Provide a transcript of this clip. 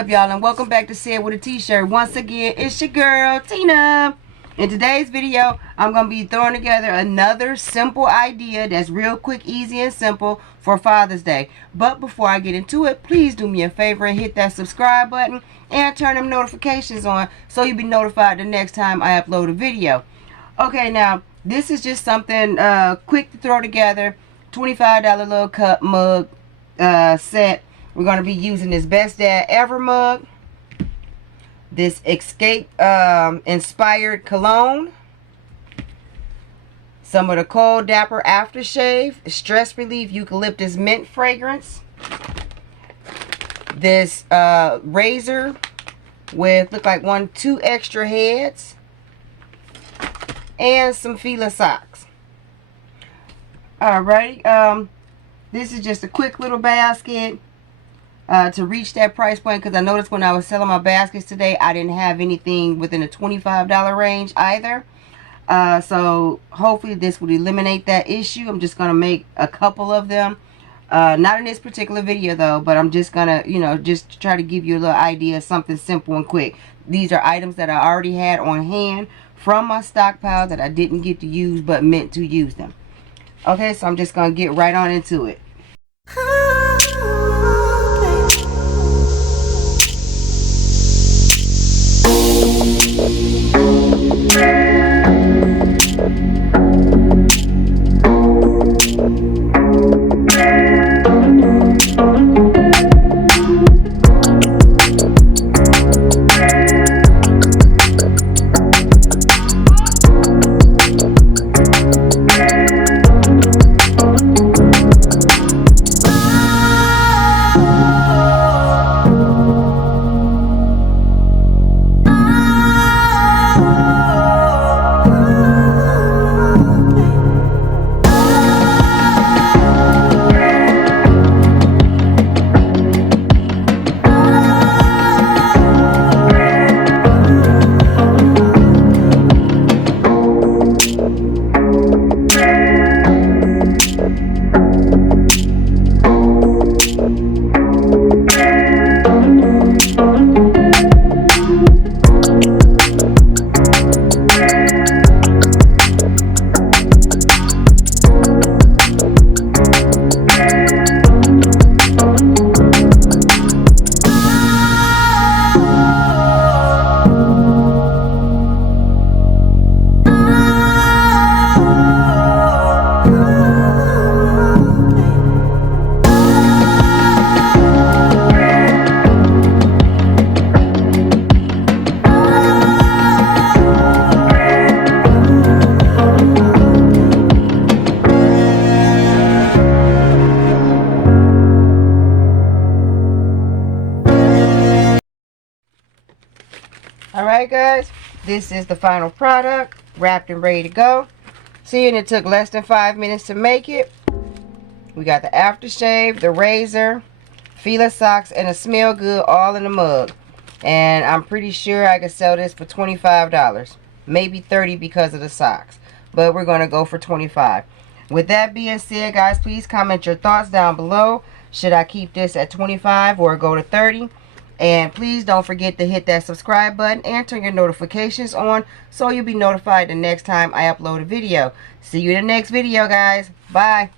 up, y'all, and welcome back to Say It With a T-Shirt. Once again, it's your girl Tina. In today's video, I'm going to be throwing together another simple idea that's real quick, easy, and simple for Father's Day. But before I get into it, please do me a favor and hit that subscribe button and turn them notifications on so you'll be notified the next time I upload a video. Okay, now, this is just something quick to throw together. $25 little cup mug set. We're going to be using this Best Dad Ever mug, this Escape inspired cologne, some of the Cold Dapper aftershave, stress relief eucalyptus mint fragrance, this razor with look like two extra heads, and some Fila socks. Alrighty, this is just a quick little basket. To reach that price point, because I noticed when I was selling my baskets today, I didn't have anything within the $25 range either. So hopefully this would eliminate that issue. I'm just going to make a couple of them. Not in this particular video though, but I'm just going to, just try to give you a little idea of something simple and quick. These are items that I already had on hand from my stockpile that I didn't get to use but meant to use them. Okay, so I'm just going to get right on into it. Alright guys, this is the final product, wrapped and ready to go. See, and it took less than 5 minutes to make it. We got the aftershave, the razor, Fila socks, and a smell good all in the mug. And I'm pretty sure I could sell this for $25. Maybe $30 because of the socks. But we're going to go for $25. With that being said, guys, please comment your thoughts down below. Should I keep this at $25 or go to $30? And please don't forget to hit that subscribe button and turn your notifications on so you'll be notified the next time I upload a video. See you in the next video, guys. Bye.